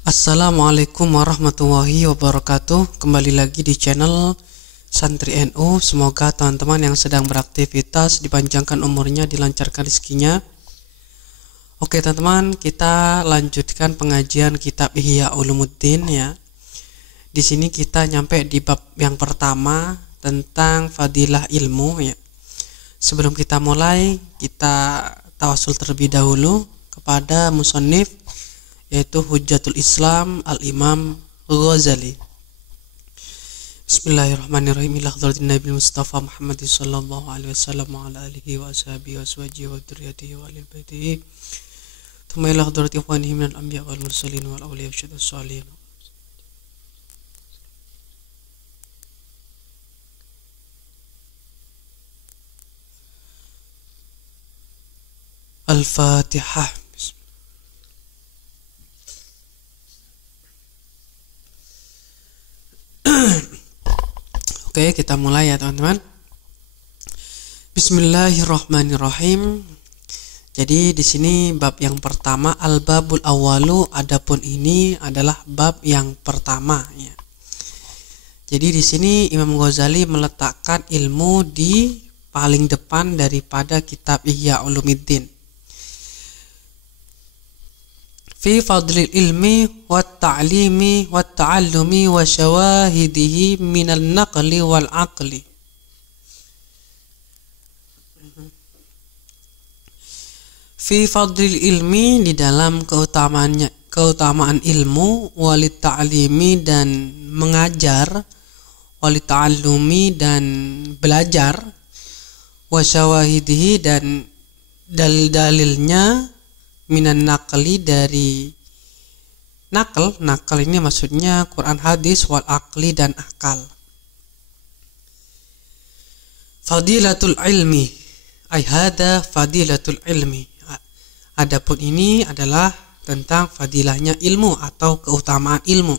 Assalamualaikum warahmatullahi wabarakatuh. Kembali lagi di channel Santri NU. Semoga teman-teman yang sedang beraktivitas dipanjangkan umurnya, dilancarkan rezekinya. Oke teman-teman, kita lanjutkan pengajian kitab Ihya Ulumuddin ya. Di sini kita nyampe di bab yang pertama tentang fadilah ilmu ya. Sebelum kita mulai, kita tawasul terlebih dahulu kepada musannif, yaitu Hujjatul Islam Al-Imam Ghazali. Bismillahirrahmanirrahim. Ila hadratin Nabi Mustafa Muhammad sallallahu alaihi wasallam wa ala alihi wa ashabihi wa azwajihi wa dzurriyyatihi wa ahli baitihi. Thumma ila hadrati ikhwanihi minal anbiya wal mursalin wal awliya wasyhadus shalihin. Al-Fatihah. Oke, kita mulai ya teman-teman. Bismillahirrahmanirrahim. Jadi di sini bab yang pertama, al-babul awalu, adapun ini adalah bab yang pertama ya. Jadi di sini Imam Ghazali meletakkan ilmu di paling depan daripada kitab Ihya Ulumuddin. Fi fadlil ilmi wa ta'limi wa ta'allumi wa syawahidihi minal naqli wal aqli. Fi fadlil ilmi, di dalam keutamaan ilmu, walit ta'limi dan mengajar, walit ta'allumi dan belajar, wa syawahidihi dan dalil-dalilnya, minan naqli dari nakal ini maksudnya Quran hadis, wal aqli dan akal. Fadilatul ilmi, ay hada fadilatul ilmi. Adapun ini adalah tentang fadilahnya ilmu atau keutamaan ilmu.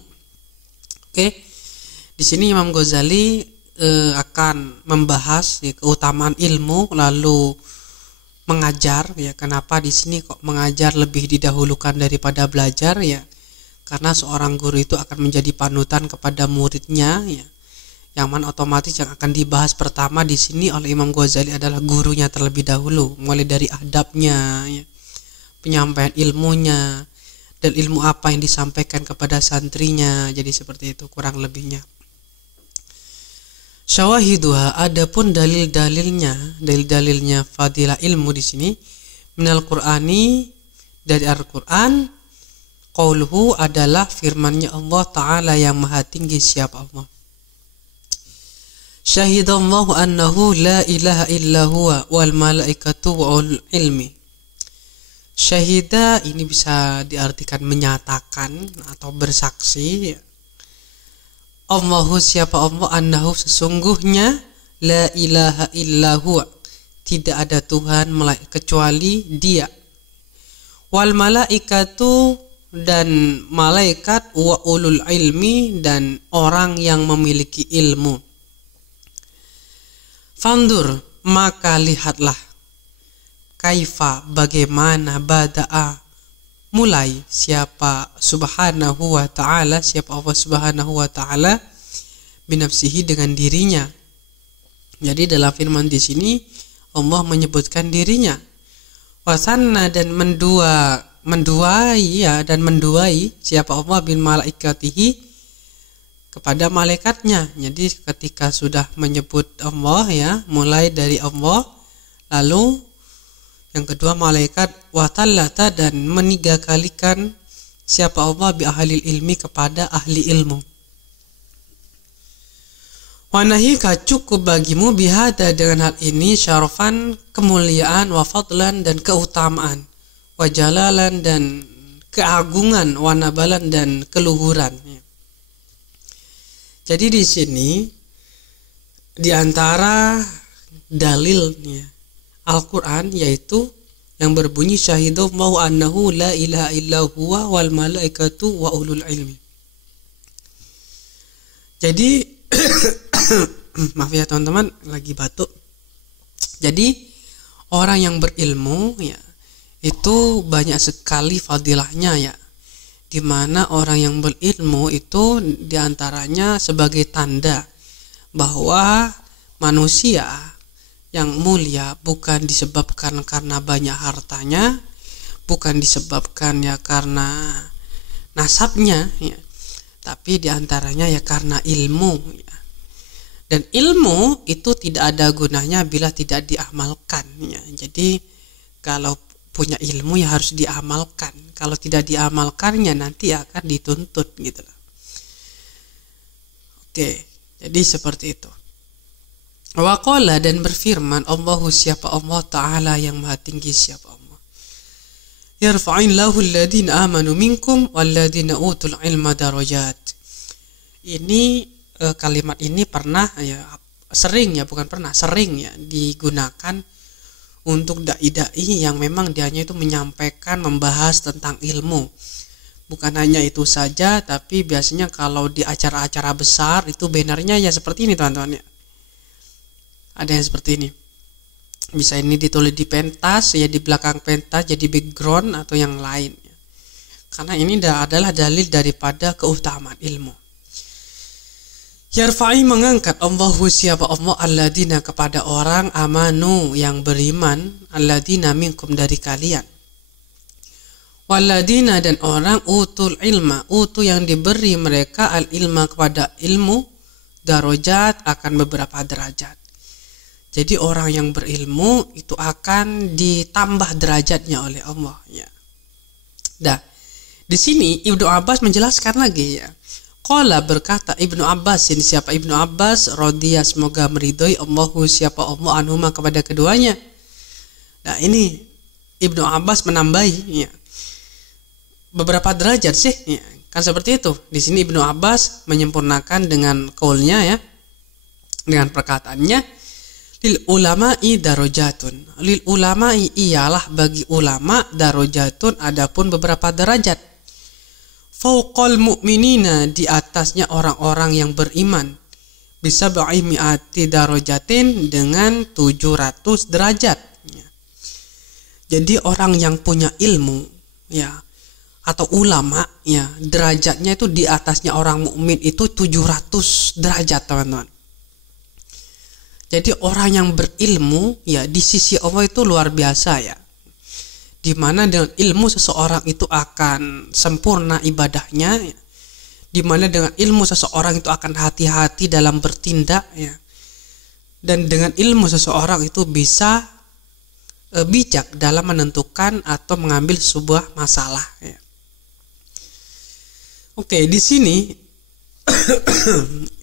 Oke. Di sini Imam Ghazali akan membahas ya, keutamaan ilmu, lalu mengajar ya. Kenapa di sini kok mengajar lebih didahulukan daripada belajar ya? Karena seorang guru itu akan menjadi panutan kepada muridnya ya. Yang mana otomatis yang akan dibahas pertama di sini oleh Imam Ghazali adalah gurunya terlebih dahulu, mulai dari adabnya ya, penyampaian ilmunya, dan ilmu apa yang disampaikan kepada santrinya. Jadi seperti itu kurang lebihnya. Syawahiduha, adapun dalilnya fadilah ilmu di sini, minal Qur'ani, dari Al-Qur'an, qauluhu adalah firman-Nya Allah Ta'ala yang maha tinggi. Siapa Allah? Syahidallahu annahu la ilaha illa huwa wal malaikatu wa ulul ilmi. Syahida ini bisa diartikan menyatakan atau bersaksi ya. Allahu, siapa Allah, annahu sesungguhnya, la ilaha illa huwa, tidak ada Tuhan kecuali Dia, wal malaikatu dan malaikat, wa ulul ilmi dan orang yang memiliki ilmu. Fandur, maka lihatlah, kaifa bagaimana, bada'a mulai, siapa subhanahu wa ta'ala, siapa Allah subhanahu wa ta'ala, binafsihi dengan dirinya. Jadi dalam firman di sini Allah menyebutkan dirinya, wasanna dan menduai siapa Allah bin malaikatihi, kepada malaikatnya. Jadi ketika sudah menyebut Allah ya, mulai dari Allah, lalu yang kedua malaikat, watallata dan menigakalikan siapa Allah bi ahli ilmi, kepada ahli ilmu. Wanahika, cukup bagimu, bihada dengan hal ini, syarafan kemuliaan, wa fadlan dan keutamaan, wa jalalan dan keagungan, wa nabalan dan keluhuran. Jadi di sini di antara dalilnya Al-Quran yaitu yang berbunyi syahidallahu annahu la ilaha illa huwa wal malaikatu wa ulul ilmi. Jadi maaf ya teman-teman, lagi batuk. Jadi orang yang berilmu ya itu banyak sekali fadilahnya ya. di mana orang yang berilmu itu diantaranya sebagai tanda bahwa manusia yang mulia bukan disebabkan karena banyak hartanya, bukan disebabkan ya karena nasabnya ya, tapi diantaranya ya karena ilmu ya. Dan ilmu itu tidak ada gunanya bila tidak diamalkan ya. Jadi kalau punya ilmu ya harus diamalkan. Kalau tidak diamalkannya nanti akan dituntut gitu loh. Oke, jadi seperti itu. Wa qala, dan berfirman Allahu, siapa Allah Ta'ala yang maha tinggi, siapa Allah. Yarfa'illahu alladhina amanu minkum walladhina utul ilma darajat. Ini kalimat ini pernah ya, sering ya digunakan untuk dai-dai yang memang dianya itu menyampaikan, membahas tentang ilmu. Bukan hanya itu saja, tapi biasanya kalau di acara-acara besar itu bannernya ya seperti ini teman-teman ya. Ada yang seperti ini. Bisa ini ditulis di pentas ya, di belakang pentas jadi background atau yang lain ya. Karena ini adalah dalil daripada keutamaan ilmu. Yarfa'i, mengangkat Allahu, siapa Allah, alladina, kepada orang, amanu, yang beriman, alladina minkum, dari kalian, walladina, dan orang, utul ilma, utu yang diberi mereka al ilma, kepada ilmu, darajat, akan beberapa derajat. Jadi orang yang berilmu itu akan ditambah derajatnya oleh Allah ya. Dah. Di sini Ibnu Abbas menjelaskan lagi ya. Qala, berkata Ibnu Abbas, ini siapa Ibnu Abbas, radhiya, semoga meridhoi, Allahu, siapa Allah, anhuma, kepada keduanya. Nah ini Ibnu Abbas menambahi ya, beberapa derajat sih ya. Kan seperti itu. Di sini Ibnu Abbas menyempurnakan dengan qaulnya ya, dengan perkataannya, lil ulama'i darajatun. Lil ulama'i, ialah bagi ulama, darajatun, adapun beberapa derajat. Fauqal mu'minina, di atasnya orang-orang yang beriman, bisa mi'ati darajatin, dengan 700 derajat. Jadi orang yang punya ilmu ya, atau ulama ya, derajatnya itu di atasnya orang mukmin itu 700 derajat teman-teman. Jadi orang yang berilmu ya di sisi Allah itu luar biasa ya. Di mana dengan ilmu seseorang itu akan sempurna ibadahnya ya. Di mana dengan ilmu seseorang itu akan hati-hati dalam bertindak ya. Dan dengan ilmu seseorang itu bisa bijak dalam menentukan atau mengambil sebuah masalah ya. Oke, di sini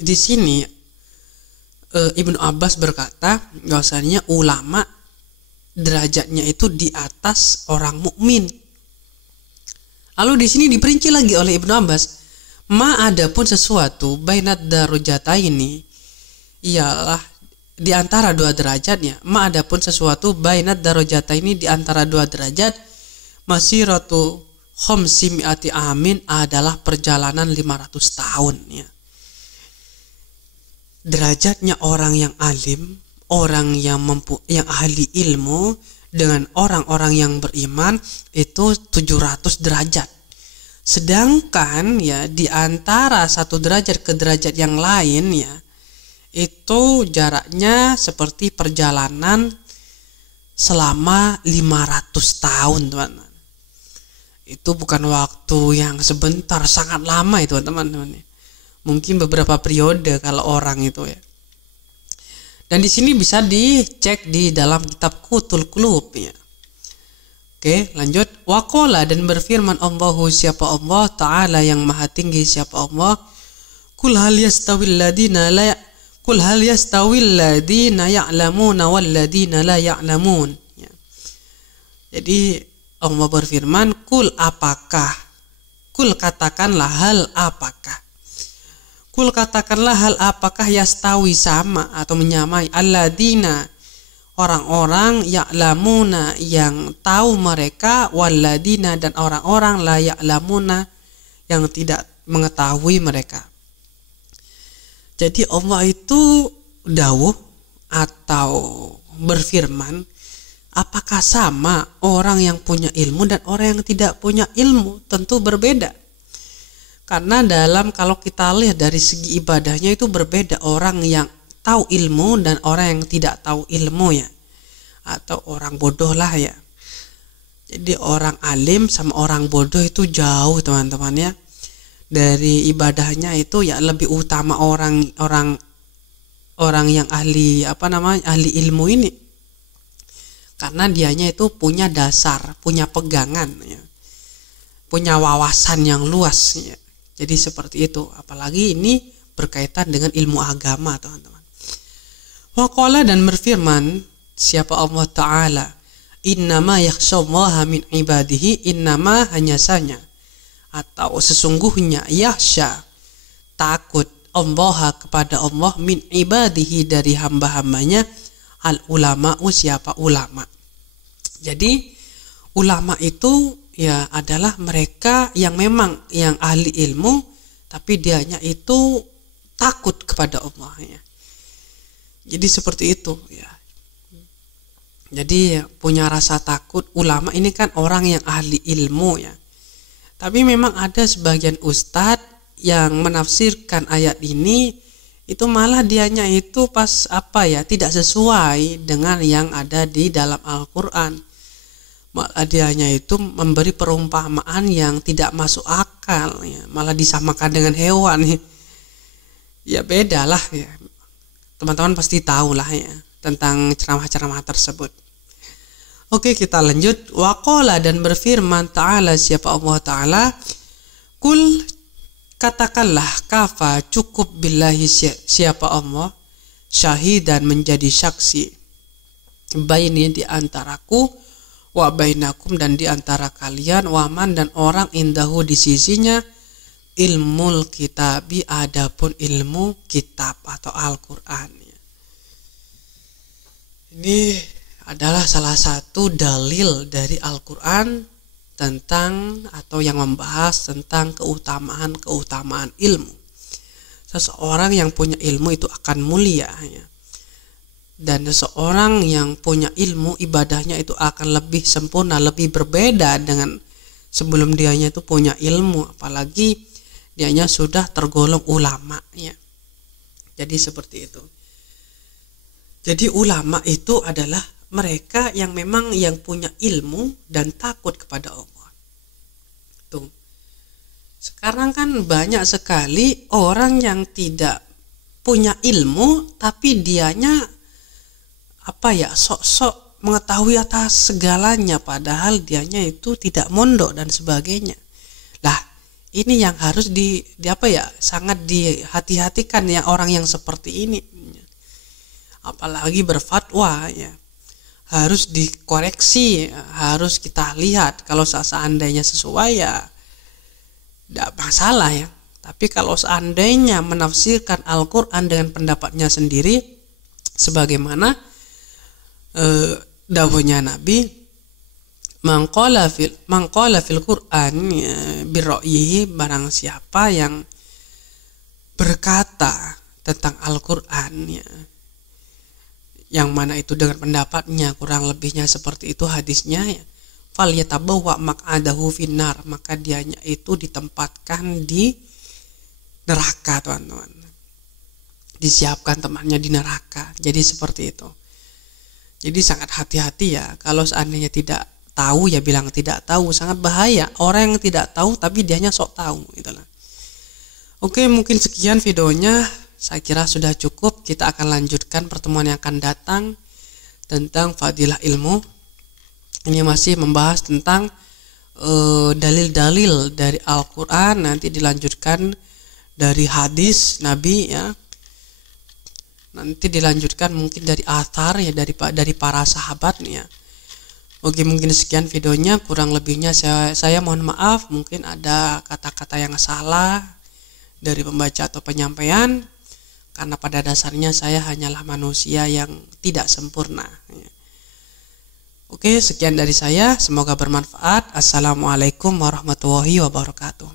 di sini Ibnu Abbas berkata bahwasanya ulama derajatnya itu di atas orang mukmin. Lalu di sini diperinci lagi oleh Ibnu Abbas, ma, adapun sesuatu bainad darajataini, ialah di antara dua derajatnya. Ma, adapun sesuatu bainad darajataini, di antara dua derajat, masiratu khamsimi'ati amin, adalah perjalanan 500 tahun ya. Derajatnya orang yang alim, orang yang ahli ilmu dengan orang-orang yang beriman itu 700 derajat. Sedangkan ya di antara satu derajat ke derajat yang lain ya, itu jaraknya seperti perjalanan selama 500 tahun teman-teman. Itu bukan waktu yang sebentar, sangat lama itu teman-teman. Mungkin beberapa periode kalau orang itu ya. Dan di sini bisa dicek di dalam kitab Qutul Qulub ya. Oke, lanjut. Waqala, dan berfirman Allahu, siapa Allah Ta'ala yang maha tinggi, siapa Allah, Qul hal yastawil ladina ya'lamuna wal ladina la ya'lamun ya. Jadi Allah berfirman, Qul, apakah, Qul, katakanlah, hal, apakah, Qul, katakanlah, hal, apakah, yastawi, sama atau menyamai, alladina, orang-orang, ya'lamuna, yang tahu mereka, walladina, dan orang-orang, la ya'lamuna, yang tidak mengetahui mereka. Jadi Allah itu dawuh atau berfirman, apakah sama orang yang punya ilmu dan orang yang tidak punya ilmu? Tentu berbeda. Karena kalau kita lihat dari segi ibadahnya itu berbeda, orang yang tahu ilmu dan orang yang tidak tahu ilmu ya, atau orang bodoh lah ya. Jadi orang alim sama orang bodoh itu jauh teman-teman ya. Dari ibadahnya itu ya lebih utama orang yang ahli ahli ilmu ini. Karena dianya itu punya dasar, punya pegangan ya. Punya wawasan yang luas ya. Jadi seperti itu, apalagi ini berkaitan dengan ilmu agama teman-teman. Waqala dan berfirman siapa Allah Ta'ala, innama yakhshallaha min ibadihi, innama hanya saja atau sesungguhnya yakhsha takut Allah kepada Allah min ibadihi dari hamba-hambanya al ulama'u siapa ulama. Jadi ulama itu ya adalah mereka yang memang yang ahli ilmu, tapi dianya itu takut kepada Allah ya. Jadi seperti itu ya. Jadi punya rasa takut. Ulama ini kan orang yang ahli ilmu ya. Tapi memang ada sebagian ustadz yang menafsirkan ayat ini itu malah dianya itu tidak sesuai dengan yang ada di dalam Al-Qur'an. Malah dianya itu memberi perumpamaan yang tidak masuk akal ya, malah disamakan dengan hewan ya. Ya beda lah ya. Teman-teman pasti tahu lah ya tentang ceramah-ceramah tersebut. Oke, kita lanjut. Waqala dan berfirman Ta'ala siapa Allah Ta'ala, kul katakanlah kafa cukup billahi siapa Allah syahidan menjadi saksi baini di antaraku wa bainakum dan di antara kalian waman dan orang indahu di sisinya ilmul kitabi adapun ilmu kitab atau Al-Qur'an. Ini adalah salah satu dalil dari Al-Qur'an tentang atau yang membahas tentang keutamaan ilmu. Seseorang yang punya ilmu itu akan mulia ya. Dan seseorang yang punya ilmu ibadahnya itu akan lebih sempurna, lebih berbeda dengan sebelum dianya itu punya ilmu, apalagi dianya sudah tergolong ulama ya. Jadi seperti itu. Jadi ulama itu adalah mereka yang memang yang punya ilmu dan takut kepada Allah. Tuh. Sekarang kan banyak sekali orang yang tidak punya ilmu tapi dianya sok-sok mengetahui atas segalanya, padahal dianya itu tidak mondok dan sebagainya. Lah, ini yang harus sangat dihati-hatikan ya orang yang seperti ini. Apalagi berfatwa ya. Harus dikoreksi, harus kita lihat kalau seandainya sesuai ya tidak masalah ya. Tapi kalau seandainya menafsirkan Al-Qur'an dengan pendapatnya sendiri sebagaimana dawuhnya Nabi mangqala fil Qur'an birra'yihi, barang siapa yang berkata tentang Al-Qur'an ya, yang mana itu dengan pendapatnya kurang lebihnya seperti itu hadisnya ya, fal yatabawwa maq'adahu finnar, maka dianya itu ditempatkan di neraka teman-teman, disiapkan temannya di neraka. Jadi seperti itu. Jadi sangat hati-hati ya, kalau seandainya tidak tahu ya bilang tidak tahu, sangat bahaya. Orang yang tidak tahu tapi dianya sok tahu itulah. Oke, mungkin sekian videonya, saya kira sudah cukup. Kita akan lanjutkan pertemuan yang akan datang tentang fadilah ilmu. Ini masih membahas tentang dalil-dalil dari Al-Qur'an, nanti dilanjutkan dari hadis Nabi ya. Nanti dilanjutkan mungkin dari athar ya, dari para sahabat nih ya. Oke, mungkin sekian videonya, kurang lebihnya saya mohon maaf, mungkin ada kata-kata yang salah dari pembaca atau penyampaian, karena pada dasarnya saya hanyalah manusia yang tidak sempurna ya. Oke, sekian dari saya, semoga bermanfaat. Assalamualaikum warahmatullahi wabarakatuh.